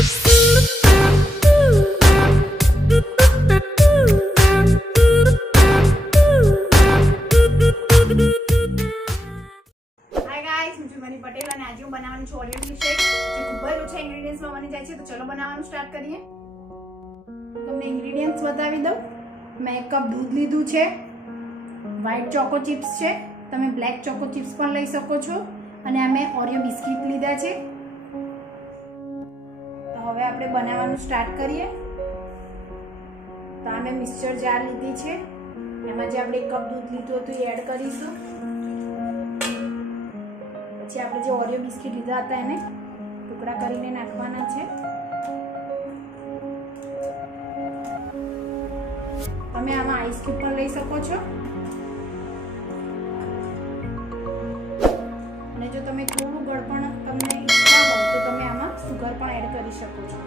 पटेल અને આજે હું બનાવવાનું છું ઓરિયો મિલ્કશેક જે ખૂબ જ ઓછા ઇન્ગ્રેડિયન્ટ્સ માં બની જાય છે। તો ચલો બનાવવાનું સ્ટાર્ટ કરીએ। તમને ઇન્ગ્રેડિયન્ટ્સ બતાવી દઉં। મેં 1 કપ दूध લીધું છે, વ્હાઈટ ચોકો ચિપ્સ છે, તમે બ્લેક ચોકો ચિપ્સ પણ લઈ શકો છો, અને આ મેં ઓરિયો બિસ્કિટ લીધા છે। તો હવે આપણે બનાવવાનું સ્ટાર્ટ કરીએ। તો આ મેં મિક્સચર જાર લીધી છે, એમાં જે આપણે 1 કપ दूध લીધું હતું એ એડ કરીશું। પછી આપણે જે ઓરિયો બિસ્કિટ લીધા હતા એને ટુકડા કરીને નાખવાના છે। તમે આમાં આઈસ ક્યુબ પણ લઈ શકો છો, અને જો તમે થોડું ગળપણ તમને ઈચ્છા હોય તો તમે આમાં સુગર પણ એડ કરી શકો છો।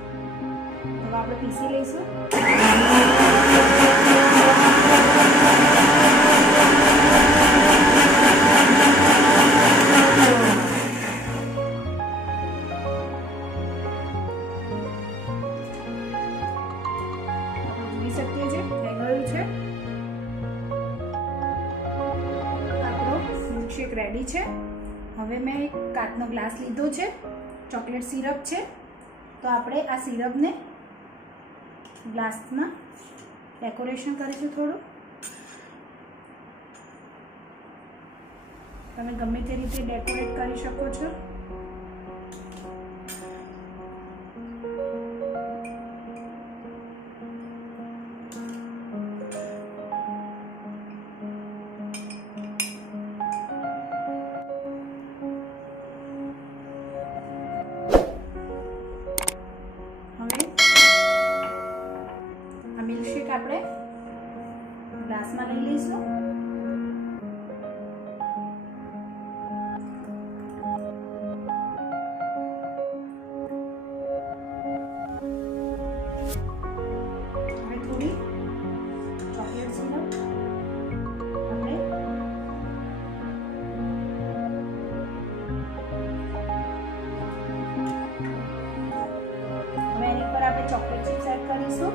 હવે આપણે પીસી લઈશું। मिल्कशेक रेडी है। हवे मैं एक काचनो ग्लास लीधो है, चॉकलेट सीरप है। तो आपणे आ सीरप ने ग्लास में डेकोरेशन करीशुं थोड़ुं। तमे गमे ते रीते डेकोरेट करी शको छो। मिल्कशेक આપણે ગ્લાસમાં લઈ લઈશું। હવે થોડી ચોકલેટ સિરપ આપણે હવે એની પર આપણે ચોકલેટ ચિપ્સ એડ કરીશું।